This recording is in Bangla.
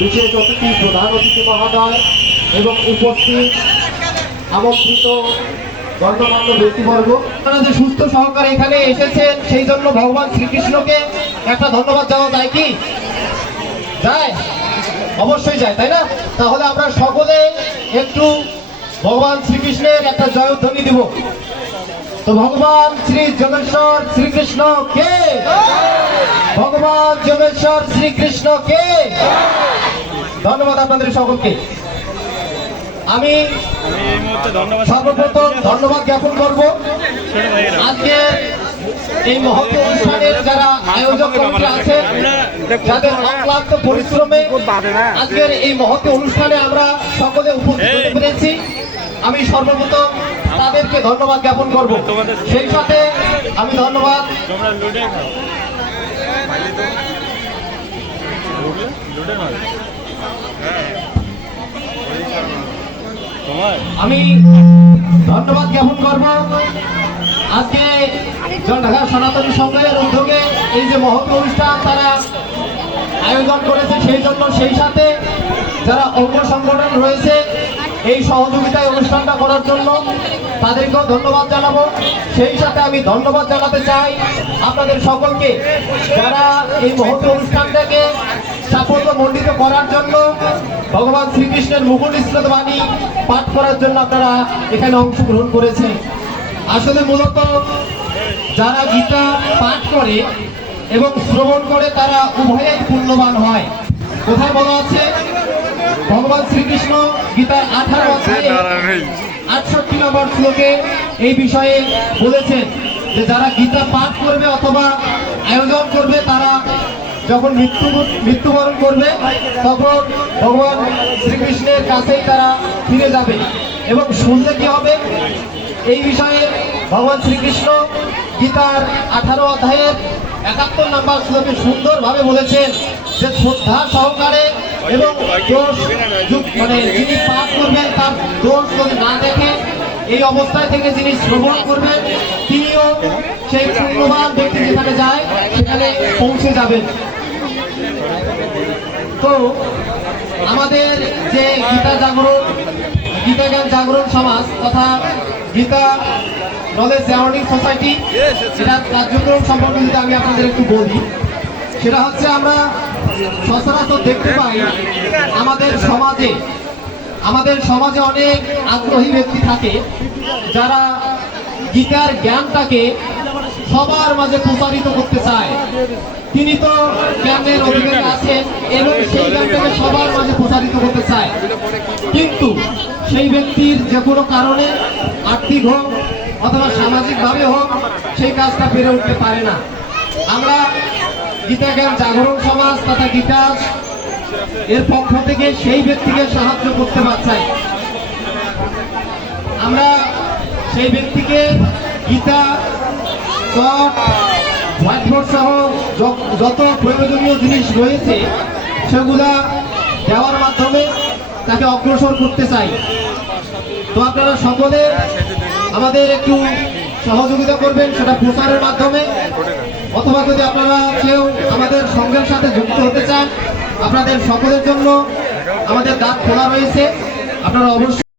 বিশেষ অতিথি, প্রধান অতিথি মহোদয় এবং উপস্থিত আমন্ত্রিত গণ্যমান্য ব্যক্তিবর্গ, আপনারা যে সুস্থ সহকারে এখানে এসেছেন সেই জন্য ভগবান শ্রীকৃষ্ণকে একটা ধন্যবাদ দেওয়া যায় কি? যায়? অবশ্যই যায়, তাই না? তাহলে আমরা সকলে একটু ভগবান শ্রীকৃষ্ণের একটা জয়ধ্বনি দিব। তো ভগবান শ্রী যোগেশ্বর শ্রীকৃষ্ণ কে, ভগবান যোগেশ্বর শ্রীকৃষ্ণ কে। ধন্যবাদ আপনাদের সকলকে। আমি সর্বপ্রথম ধন্যবাদ জ্ঞাপন করব আজকে এই মহৎ অনুষ্ঠানের যারা আয়োজক কমিটি আছে, যাদের অক্লান্ত পরিশ্রমে আজকের এই মহৎ অনুষ্ঠানে আমরা সকলে উপস্থিত হতে পেরেছি। আমি সর্বপ্রথম তাদেরকে ধন্যবাদ জ্ঞাপন করব। সেই সাথে আমি ধন্যবাদ জ্ঞাপন করব আজকে ঢাকা সনাতনী সংঘের উদ্যোগে এই যে মহৎ অনুষ্ঠান তারা আয়োজন করেছে সেই জন্য, সেই সাথে যারা অঙ্গ সংগঠন রয়েছে এই সহযোগিতায় অনুষ্ঠানটা করার জন্য তাদেরকেও ধন্যবাদ জানাবো। সেই সাথে আমি ধন্যবাদ জানাতে চাই আপনাদের সকলকে, যারা এই মহৎ অনুষ্ঠানটাকে সাফল্যমণ্ডিত করার জন্য ভগবান শ্রীকৃষ্ণের মুকুট নিঃসৃত বাণী পাঠ করার জন্য আপনারা এখানে অংশগ্রহণ করেছেন। আসলে মূলত যারা গীতা পাঠ করে এবং শ্রবণ করে তারা উভয়েই পুণ্যবান হয়। কোথায় বলা আছে? ভগবান শ্রীকৃষ্ণ গীতার 18 অধ্যায়ে 68 নম্বর শ্লোকে এই বিষয়ে বলেছেন যে যারা গীতা পাঠ করবে অথবা আয়োজন করবে তারা যখন মৃত্যুবরণ করবে তখন ভগবান শ্রীকৃষ্ণের কাছেই তারা ফিরে যাবে। এবং শুনলে কি হবে এই বিষয়ে ভগবান শ্রীকৃষ্ণ গীতার 18 অধ্যায়ের 71 নম্বর শ্লোকে সুন্দরভাবে বলেছেন যে শ্রদ্ধা সহকারে এবং দোষ যিনি পাঠ করবেন তার দোষ যদি না দেখে এই অবস্থায় থেকে যিনি শ্রবণ করবেন তিনিও সেই পুণ্যবান ব্যক্তি যেখানে যায় সেখানে পৌঁছে যাবেন। তো আমাদের যে গীতা জ্ঞান জাগরণ সমাজ তথা গীতা নলেজ জার্নিং সোসাইটি, এটার কার্যক্রম সম্পর্কে যদি আমি আপনাদের একটু বলি, সেটা হচ্ছে আমরা সচরাচর দেখতে পাই আমাদের সমাজে অনেক আগ্রহী ব্যক্তি থাকে যারা গীতার জ্ঞানটাকে সবার মাঝে প্রচারিত করতে চায়। তিনি তো জ্ঞানের অধিকারী আছেন এবং সেই জ্ঞানটাকে সবার মাঝে প্রচারিত করতে চায়, কিন্তু সেই ব্যক্তির যে কোনো কারণে আর্থিক হোক অথবা সামাজিকভাবে হোক সেই কাজটা পেরে উঠতে পারে না। আমরা গীতা জ্ঞান জাগরণ সমাজ তথা গীতা এর পক্ষ থেকে সেই ব্যক্তিকে সাহায্য করতে চাই। আমরা সেই ব্যক্তিকে গীতা চট হোয়াইটবোর্ড সহ যত প্রয়োজনীয় জিনিস রয়েছে সেগুলা দেওয়ার মাধ্যমে তাকে অগ্রসর করতে চাই। তো আপনারা সকলে আমাদের একটু সহযোগিতা করবেন, সেটা প্রচারের মাধ্যমে, অথবা যদি আপনারা কেউ আমাদের সংঘের সাথে যুক্ত হতে চান আপনাদের সকলের জন্য আমাদের দ্বার খোলা রয়েছে। আপনারা অবশ্যই